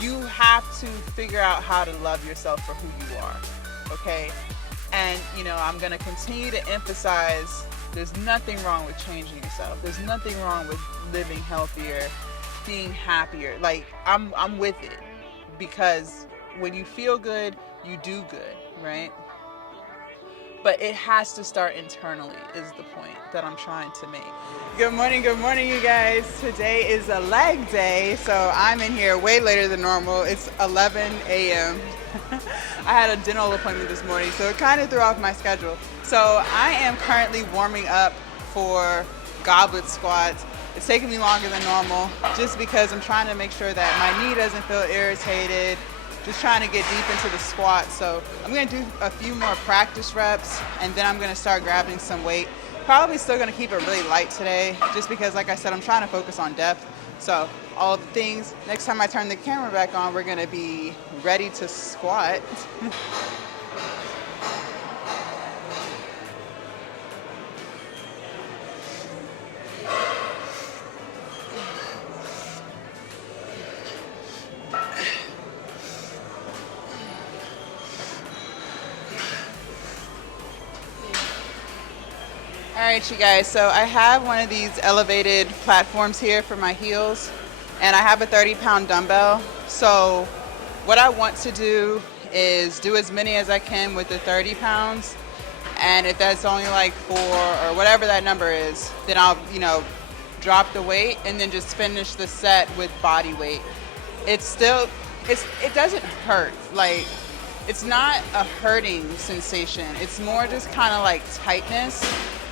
You have to figure out how to love yourself for who you are, okay? And, you know, I'm going to continue to emphasize there's nothing wrong with changing yourself. There's nothing wrong with living healthier, being happier. Like, I'm with it, because when you feel good, you do good, right? But it has to start internally is the point that I'm trying to make. Good morning, you guys. Today is a leg day, so I'm in here way later than normal. It's 11 a.m. I had a dental appointment this morning, so it kind of threw off my schedule. So I am currently warming up for goblet squats. It's taking me longer than normal just because I'm trying to make sure that my knee doesn't feel irritated. Just trying to get deep into the squat. So I'm gonna do a few more practice reps, and then I'm gonna start grabbing some weight. Probably still gonna keep it really light today, just because, like I said, I'm trying to focus on depth. So all the things, next time I turn the camera back on, we're gonna be ready to squat. All right, you guys, so I have one of these elevated platforms here for my heels, and I have a 30-pound dumbbell. So what I want to do is do as many as I can with the 30 pounds, and if that's only like 4 or whatever that number is, then I'll, you know, drop the weight and then just finish the set with body weight. It doesn't hurt. Like, it's not a hurting sensation. It's more just kind of like tightness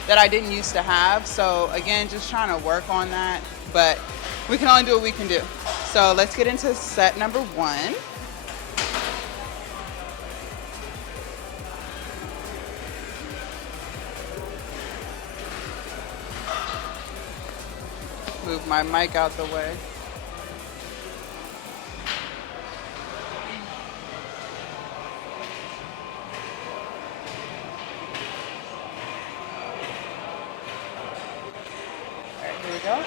that I didn't used to have. So again, just trying to work on that, but we can only do what we can do. So let's get into set number 1. Move my mic out the way. Here we go.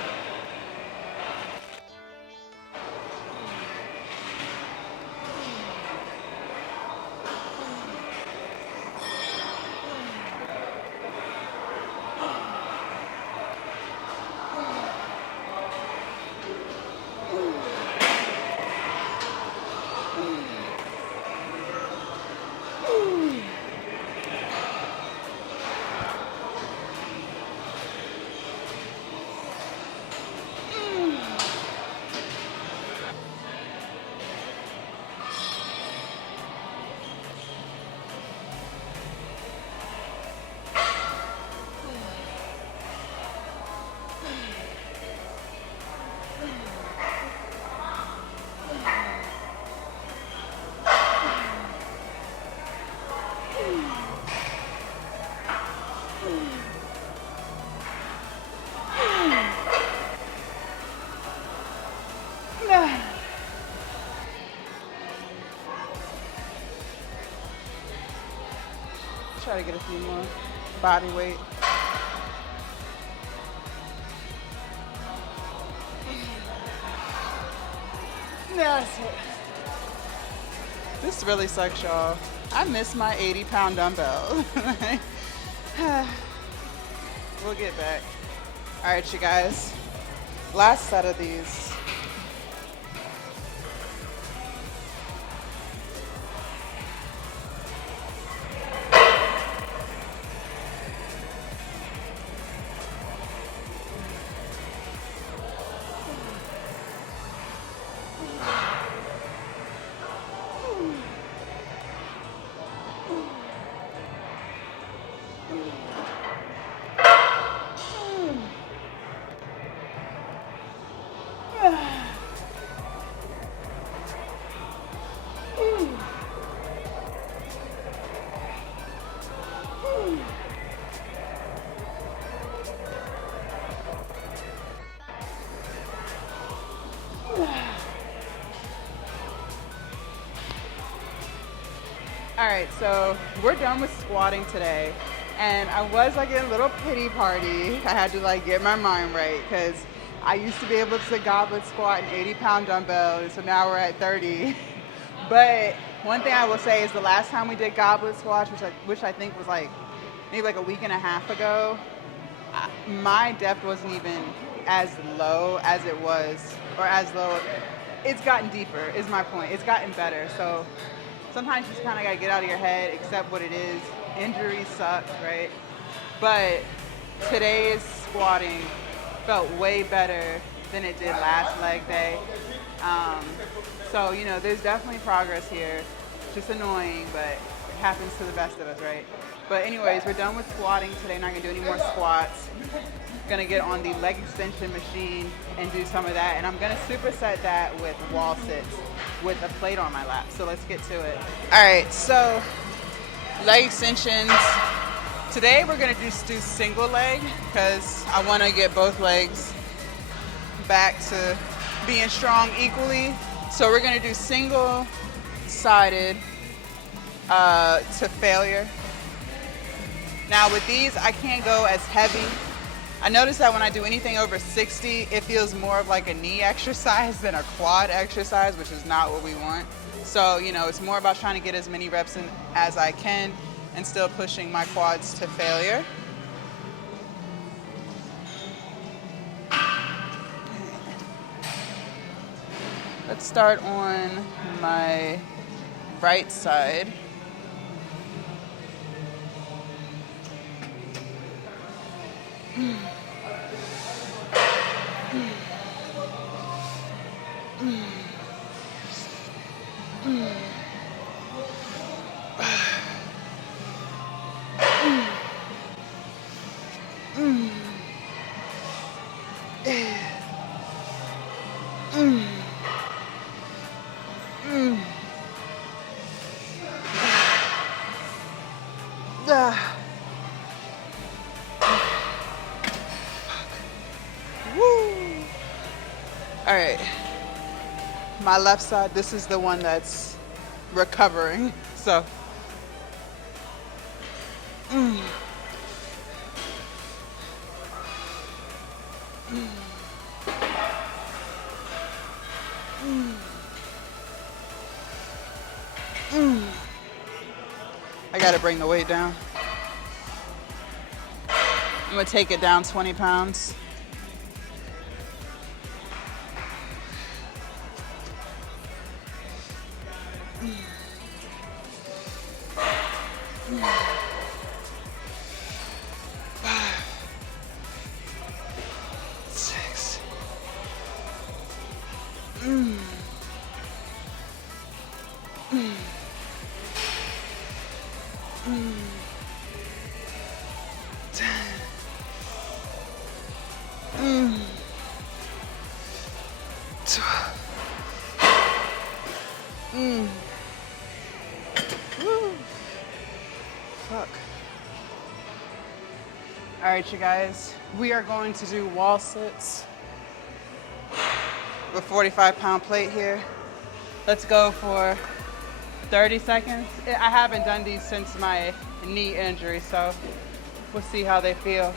Try to get a few more body weight. That's it. This really sucks, y'all. I miss my 80-pound dumbbell. We'll get back. All right, you guys. Last set of these. All right, so we're done with squatting today. And I was like in a little pity party. I had to like get my mind right because I used to be able to goblet squat an 80-pound dumbbell, and so now we're at 30. But one thing I will say is the last time we did goblet squats, which I think was like maybe like a week and a half ago, my depth wasn't even as low as it was, or as low. It's gotten deeper, is my point. It's gotten better. So sometimes you just kind of got to get out of your head, accept what it is. Injuries suck, right? But today's squatting felt way better than it did last leg day. So, you know, there's definitely progress here. It's just annoying, but it happens to the best of us, right? But anyways, we're done with squatting today. Not gonna do any more squats. Gonna get on the leg extension machine and do some of that. And I'm gonna superset that with wall sits with a plate on my lap. So let's get to it. All right, so leg extensions. Today we're gonna just do single leg because I wanna get both legs back to being strong equally. So we're gonna do single sided to failure. Now with these, I can't go as heavy. I notice that when I do anything over 60, it feels more of like a knee exercise than a quad exercise, which is not what we want. So, you know, it's more about trying to get as many reps in as I can and still pushing my quads to failure. Let's start on my right side. All right, my left side, this is the one that's recovering, so. I gotta bring the weight down. I'm gonna take it down 20 pounds. Fuck. All right, you guys, we are going to do wall sits with 45-pound plate here. Let's go for 30 seconds. I haven't done these since my knee injury, so we'll see how they feel.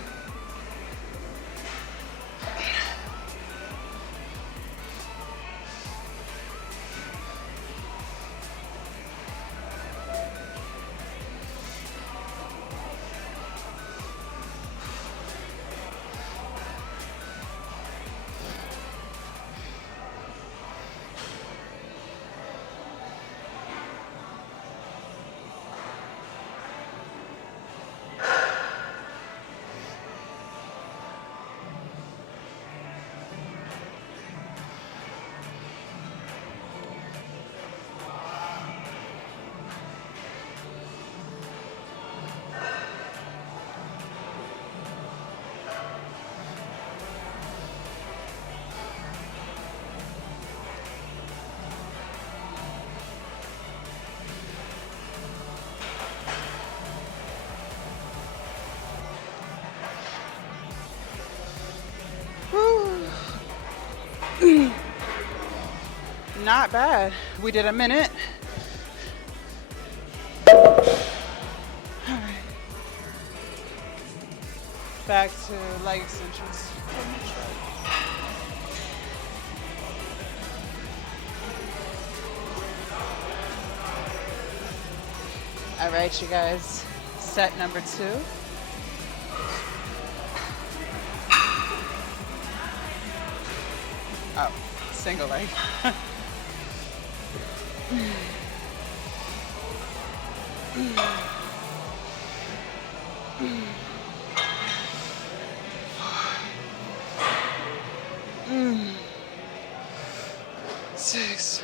Not bad. We did a minute. All right. back to leg extensions. All right, you guys, set number 2. Oh, single leg. 6.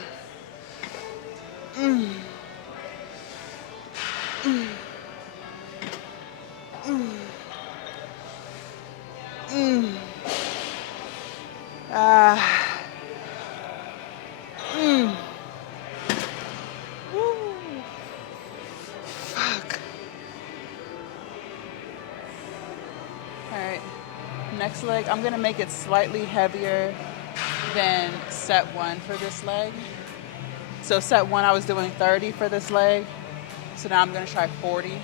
'Fuck. All right, next leg, I'm gonna make it slightly heavier than set 1 for this leg. So set 1, I was doing 30 for this leg. So now I'm gonna try 40.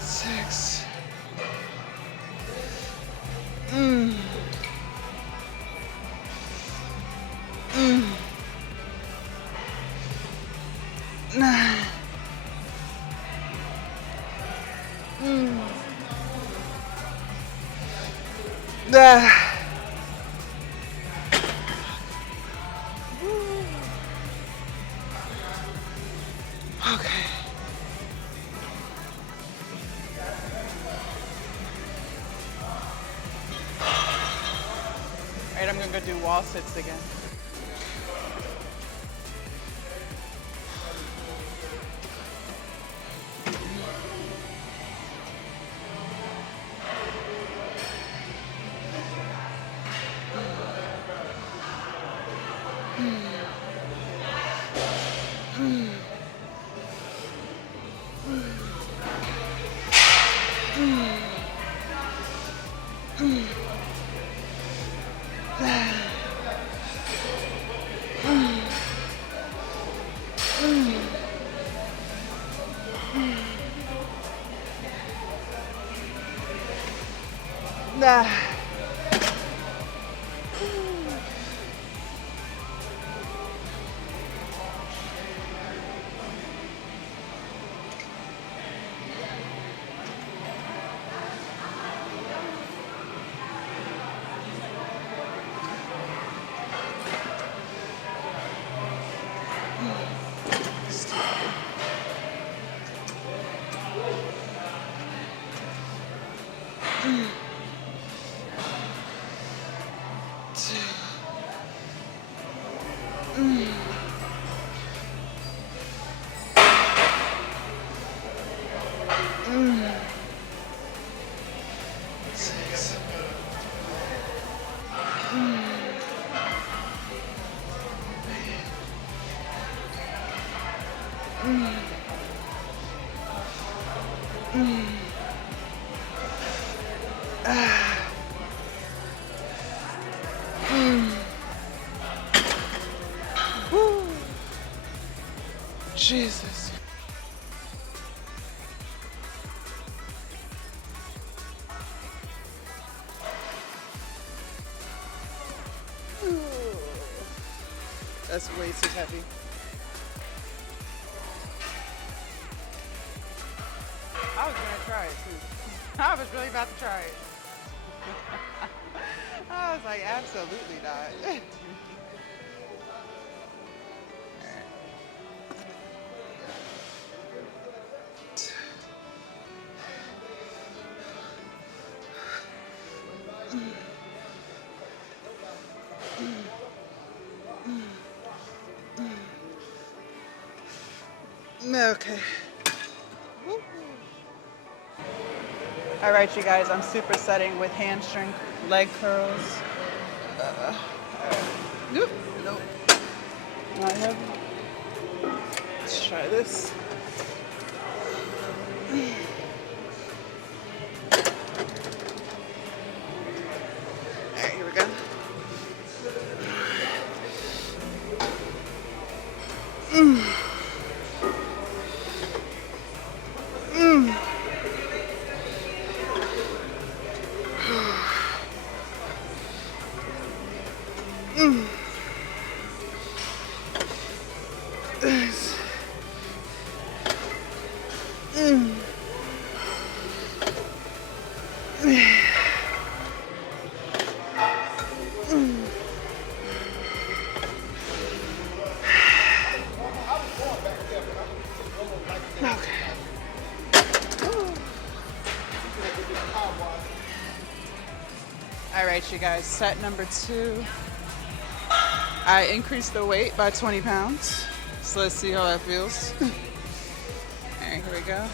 Six. Nine. Okay. All right, I'm gonna go do wall sits again. Jesus. That's way too heavy. I was gonna try it too. I was really about to try it. I was like, absolutely not. Okay. All right, you guys, I'm supersetting with hamstring leg curls. Nope, nope, not heavy. Let's try this. All right, here we go. All right, you guys, set number 2. I increased the weight by 20 pounds. So let's see how that feels. All right, here we go.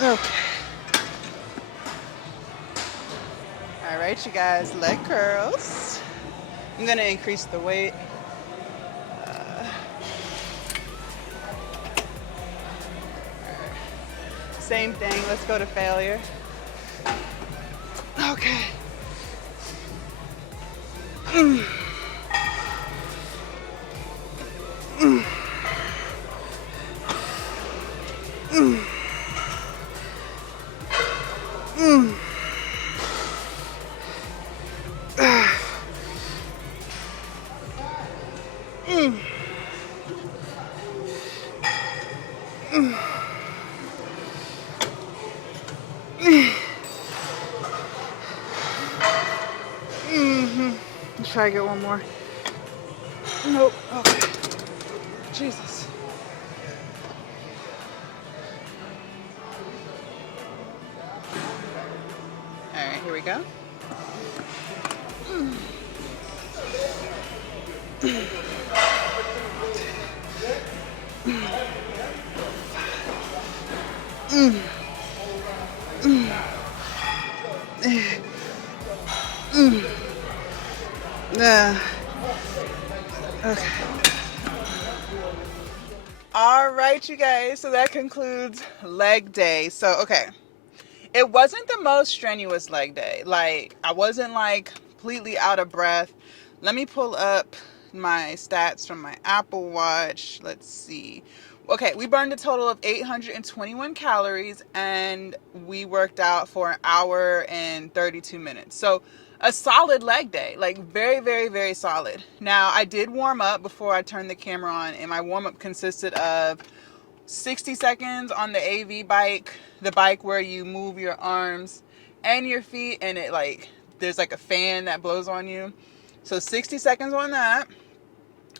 Okay. All right, you guys, leg curls. I'm gonna increase the weight. Same thing, let's go to failure. Okay. Let's try to get one more. Nope. Okay. Jesus. All right, here we go. Okay. All right, you guys. So that concludes leg day. So, okay. It wasn't the most strenuous leg day. Like, I wasn't like completely out of breath. Let me pull up my stats from my Apple Watch. Let's see. Okay, we burned a total of 821 calories and we worked out for an hour and 32 minutes. So a solid leg day, like very, very, very solid. Now, I did warm up before I turned the camera on, and my warm up consisted of 60 seconds on the AV bike, the bike where you move your arms and your feet, and it like, there's like a fan that blows on you. So 60 seconds on that.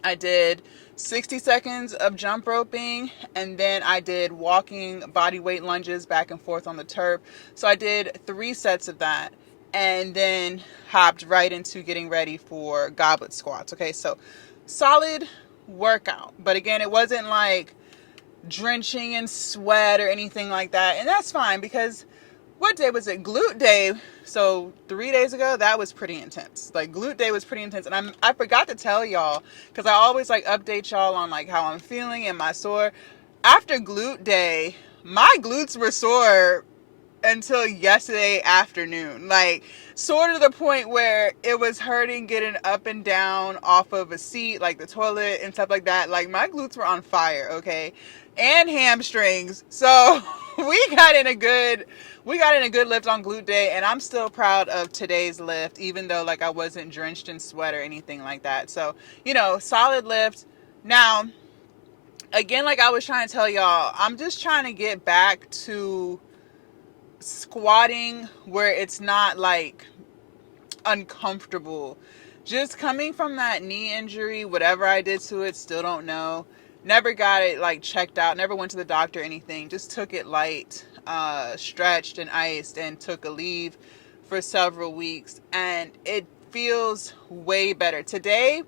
I did 60 seconds of jump roping, and then I did walking body weight lunges back and forth on the turf. So I did 3 sets of that, and then hopped right into getting ready for goblet squats. Okay, so solid workout. But again, it wasn't like drenching in sweat or anything like that. And that's fine, because what day was it? Glute day. So 3 days ago, that was pretty intense. Like, glute day was pretty intense. And I forgot to tell y'all, because I always like update y'all on like how I'm feeling and my sore. After glute day, my glutes were sore until yesterday afternoon. Like, sore to the point where it was hurting getting up and down off of a seat, like the toilet and stuff like that. Like, my glutes were on fire, okay? And hamstrings. So we got in a good lift on glute day, and I'm still proud of today's lift, even though like I wasn't drenched in sweat or anything like that. So, solid lift. Now, again, like I was trying to tell y'all, I'm just trying to get back to squatting where it's not like uncomfortable. Just coming from that knee injury, whatever I did to it, still don't know. Never got it like checked out, never went to the doctor or anything. Just took it light, stretched and iced, and took a leave for several weeks. And it feels way better. Today,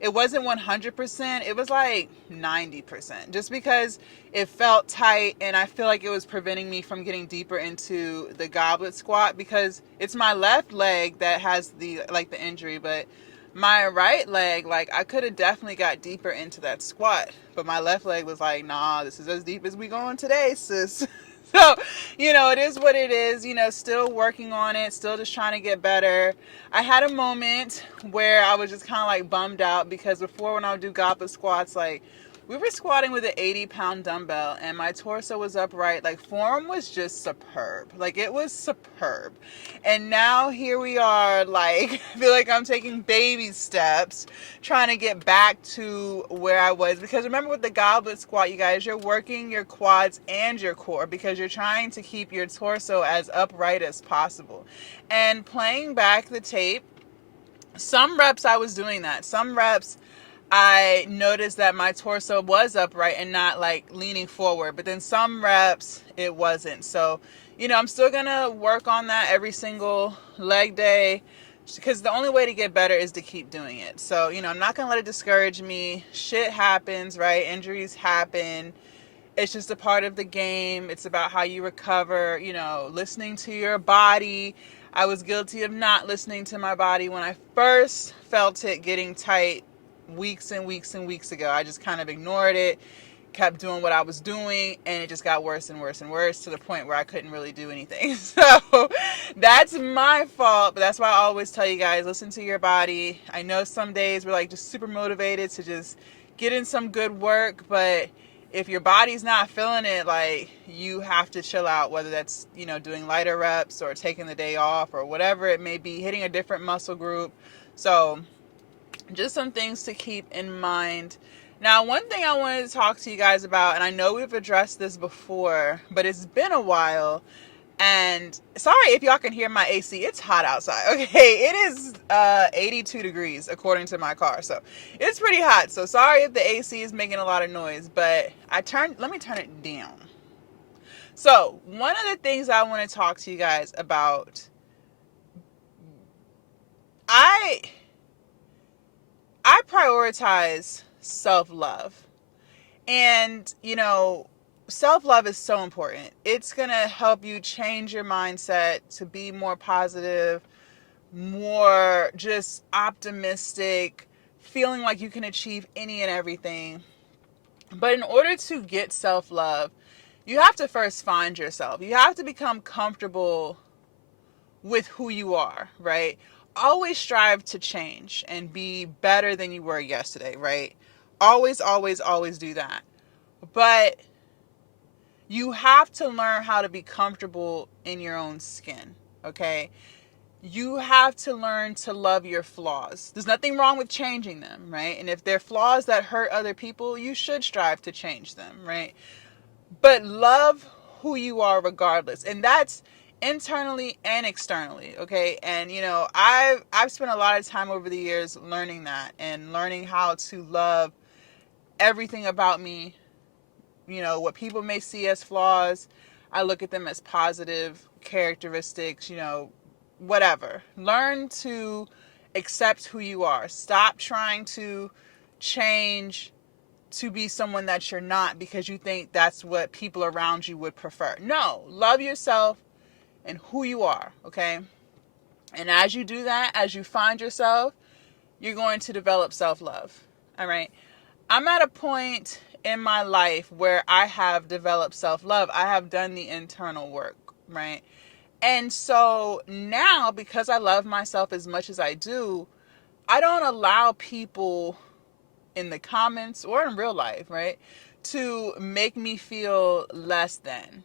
it wasn't 100%, it was like 90%. Just because it felt tight, and I feel like it was preventing me from getting deeper into the goblet squat, because it's my left leg that has the injury, but my right leg, like, I could have definitely got deeper into that squat, but my left leg was like, nah, this is as deep as we going today, sis. So, it is what it is, still working on it, still just trying to get better. I had a moment where I was just kind of like bummed out, because before, when I would do goblet squats, like, we were squatting with an 80-pound dumbbell, and my torso was upright. Like, form was just superb. Like, it was superb. And now here we are, like, I feel like I'm taking baby steps trying to get back to where I was. Because remember, with the goblet squat, you guys, you're working your quads and your core, because you're trying to keep your torso as upright as possible. And playing back the tape, some reps I was doing that. Some reps I noticed that my torso was upright and not like leaning forward, but then some reps it wasn't. So, I'm still gonna work on that every single leg day, because the only way to get better is to keep doing it. So, I'm not gonna let it discourage me. Shit happens, right? Injuries happen. It's just a part of the game. It's about how you recover, listening to your body. I was guilty of not listening to my body when I first felt it getting tight weeks and weeks and weeks ago. I just kind of ignored it, kept doing what I was doing, and it just got worse and worse and worse, to the point where I couldn't really do anything. So that's my fault, but that's why I always tell you guys, listen to your body. I know some days we're like just super motivated to just get in some good work, but if your body's not feeling it, like, you have to chill out, whether that's, doing lighter reps or taking the day off or whatever it may be, hitting a different muscle group. So just some things to keep in mind. Now, one thing I wanted to talk to you guys about, and I know we've addressed this before, but it's been a while, and sorry if y'all can hear my AC. It's hot outside, okay? It is 82 degrees according to my car, so it's pretty hot. So sorry if the AC is making a lot of noise, but let me turn it down. So one of the things I want to talk to you guys about, I prioritize self-love. And, self-love is so important. It's going to help you change your mindset to be more positive, more just optimistic, feeling like you can achieve any and everything. But in order to get self-love, you have to first find yourself. You have to become comfortable with who you are, right? Always strive to change and be better than you were yesterday, right? Always, always, always do that. But you have to learn how to be comfortable in your own skin, okay? You have to learn to love your flaws. There's nothing wrong with changing them, right? And if they're flaws that hurt other people, you should strive to change them, right? But love who you are regardless. And that's internally and externally, okay? And, I've spent a lot of time over the years learning that, and learning how to love everything about me. What people may see as flaws, I look at them as positive characteristics, whatever. Learn to accept who you are. Stop trying to change to be someone that you're not, because you think that's what people around you would prefer. No, love yourself and who you are, okay? And as you do that, as you find yourself, you're going to develop self-love, all right? I'm at a point in my life where I have developed self-love. I have done the internal work, right? And so now, because I love myself as much as I do, I don't allow people in the comments or in real life, right, to make me feel less than.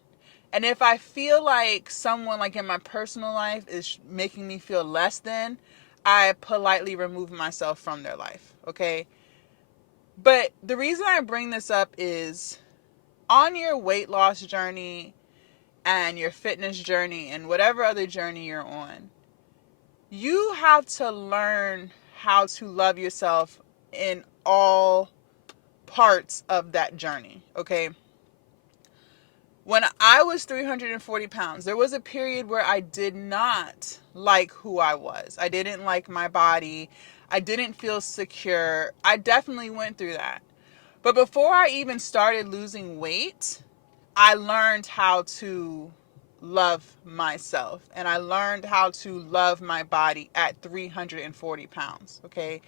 And if I feel like someone, like in my personal life, is making me feel less than, I politely remove myself from their life, okay? But the reason I bring this up is, on your weight loss journey and your fitness journey and whatever other journey you're on, you have to learn how to love yourself in all parts of that journey, okay? When I was 340 pounds, there was a period where I did not like who I was. I didn't like my body. I didn't feel secure. I definitely went through that. But before I even started losing weight, I learned how to love myself. And I learned how to love my body at 340 pounds, okay?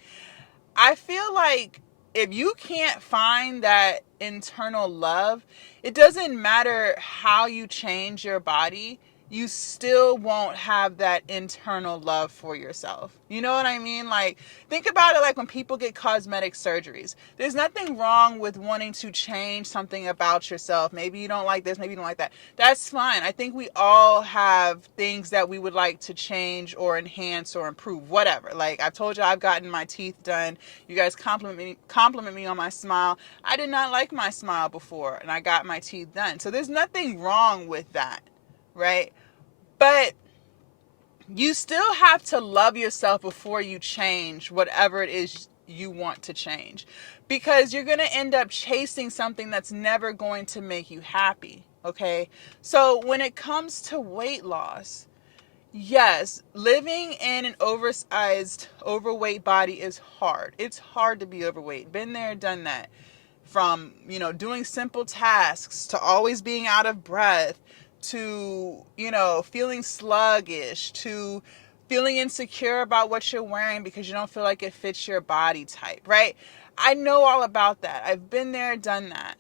I feel like if you can't find that internal love, it doesn't matter how you change your body, you still won't have that internal love for yourself. You know what I mean? Like, think about it like when people get cosmetic surgeries. There's nothing wrong with wanting to change something about yourself. Maybe you don't like this, maybe you don't like that. That's fine. I think we all have things that we would like to change or enhance or improve, whatever. Like, I've told you I've gotten my teeth done. You guys compliment me on my smile. I did not like my smile before, and I got my teeth done. So there's nothing wrong with that, right? But you still have to love yourself before you change whatever it is you want to change, because you're going to end up chasing something that's never going to make you happy, okay? So when it comes to weight loss, yes, living in an oversized, overweight body is hard. It's hard to be overweight. Been there, done that. From, doing simple tasks to always being out of breath to, feeling sluggish to feeling insecure about what you're wearing because you don't feel like it fits your body type, right? I know all about that. I've been there, done that.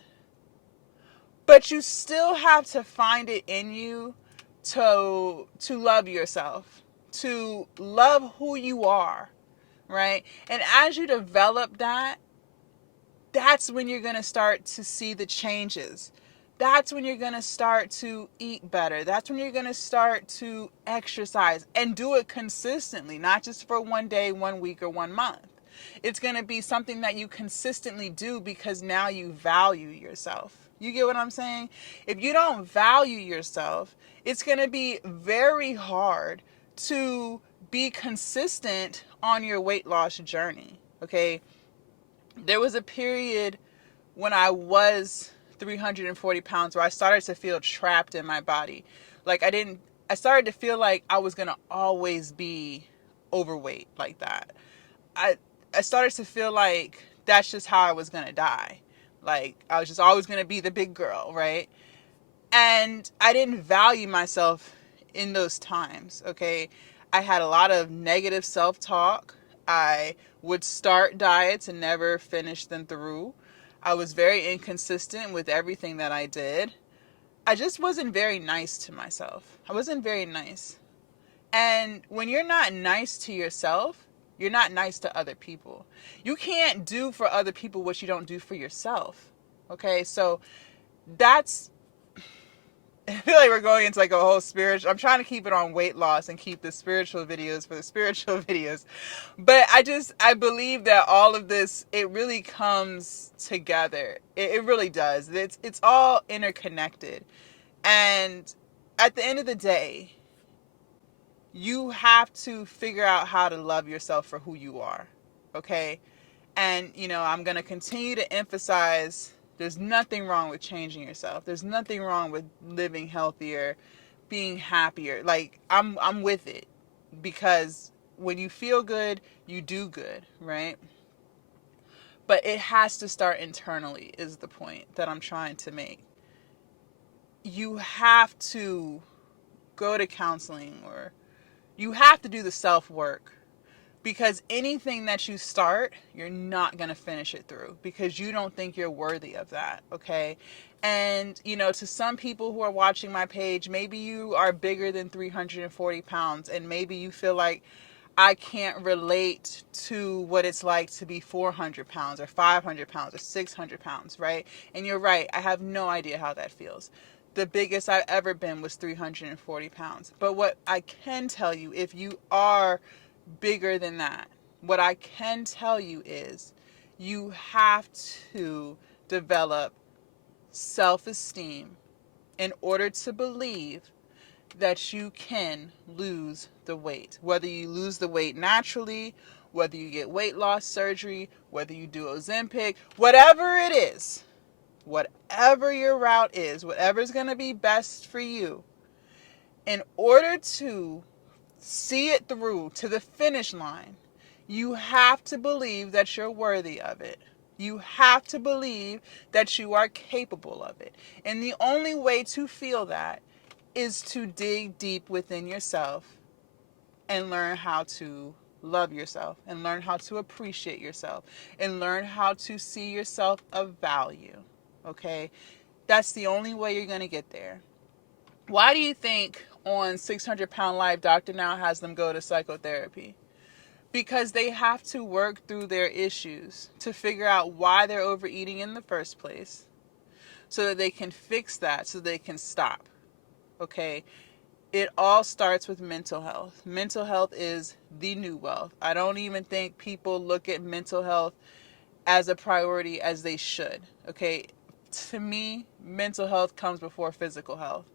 But you still have to find it in you to love yourself, to love who you are, right? And as you develop that, that's when you're going to start to see the changes. That's when you're going to start to eat better. That's when you're going to start to exercise and do it consistently, not just for one day, 1 week, or 1 month. It's going to be something that you consistently do because now you value yourself. You get what I'm saying? If you don't value yourself, it's going to be very hard to be consistent on your weight loss journey, okay? There was a period when I was 340 pounds where I started to feel trapped in my body. Like I started to feel like I was going to always be overweight like that. I started to feel like that's just how I was going to die. Like I was just always going to be the big girl, right? And I didn't value myself in those times, okay? I had a lot of negative self-talk. I would start diets and never finish them through. I was very inconsistent with everything that I did. I just wasn't very nice to myself. I wasn't very nice. And when you're not nice to yourself, you're not nice to other people. You can't do for other people what you don't do for yourself. Okay? So that's I feel like we're going into like a whole spiritual. I'm trying to keep it on weight loss and keep the spiritual videos for the spiritual videos. But I believe that all of this, it really comes together. It really does. It's all interconnected. And at the end of the day, you have to figure out how to love yourself for who you are. Okay? And, I'm going to continue to emphasize there's nothing wrong with changing yourself. There's nothing wrong with living healthier, being happier. Like, I'm with it. Because when you feel good, you do good, right? But it has to start internally, is the point that I'm trying to make. You have to go to counseling, or you have to do the self-work. Because anything that you start, you're not going to finish it through because you don't think you're worthy of that, okay? And, to some people who are watching my page, maybe you are bigger than 340 pounds and maybe you feel like I can't relate to what it's like to be 400 pounds or 500 pounds or 600 pounds, right? And you're right, I have no idea how that feels. The biggest I've ever been was 340 pounds. But what I can tell you, if you are bigger than that, what I can tell you is you have to develop self-esteem in order to believe that you can lose the weight. Whether you lose the weight naturally whether you get weight loss surgery, whether you do Ozempic, whatever it is, whatever your route is, whatever's going to be best for you, in order to see it through to the finish line, you have to believe that you're worthy of it. You have to believe that you are capable of it. And the only way to feel that is to dig deep within yourself and learn how to love yourself and learn how to appreciate yourself and learn how to see yourself of value. Okay? That's the only way you're going to get there. Why do you think on 600 Pound Life, Dr. Now has them go to psychotherapy? Because they have to work through their issues to figure out why they're overeating in the first place so that they can fix that, so they can stop. Okay? It all starts with mental health. Mental health is the new wealth. I don't even think people look at mental health as a priority as they should. Okay? To me, mental health comes before physical health.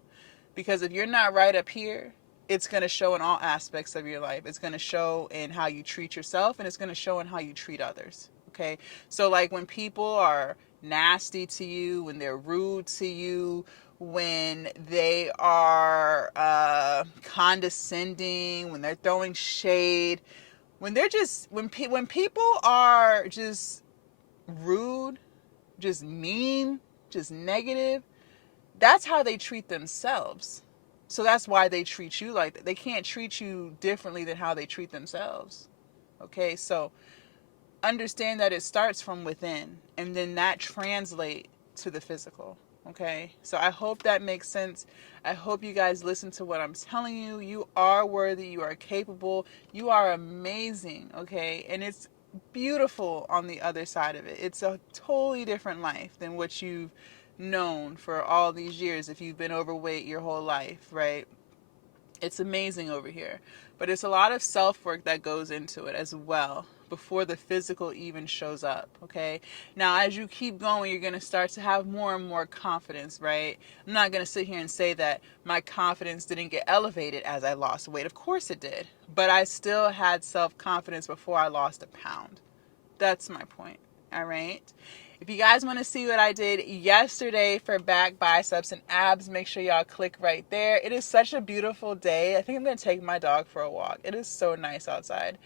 Because if you're not right up here, it's going to show in all aspects of your life. It's going to show in how you treat yourself, and it's going to show in how you treat others. Okay? So like when people are nasty to you, when they're rude to you, when they are condescending, when they're throwing shade, when people are just rude, just mean, just negative, that's how they treat themselves. So that's why they treat you like that. They can't treat you differently than how they treat themselves. Okay, so understand that it starts from within, and then that translates to the physical. Okay, so I hope that makes sense. I hope you guys listen to what I'm telling you. You are worthy, you are capable, you are amazing. Okay, and it's beautiful on the other side of it. It's a totally different life than what you've known for all these years if you've been overweight your whole life, right? It's amazing over here. But it's a lot of self work that goes into it as well before the physical even shows up, okay? Now, as you keep going, you're going to start to have more and more confidence, right? I'm not going to sit here and say that my confidence didn't get elevated as I lost weight. Of course it did. But I still had self confidence before I lost a pound. That's my point, all right? If you guys want to see what I did yesterday for back, biceps, and abs, make sure y'all click right there. It is such a beautiful day. I think I'm going to take my dog for a walk. It is so nice outside.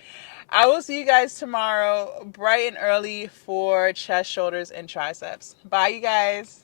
I will see you guys tomorrow, bright and early, for chest, shoulders, and triceps. Bye, you guys.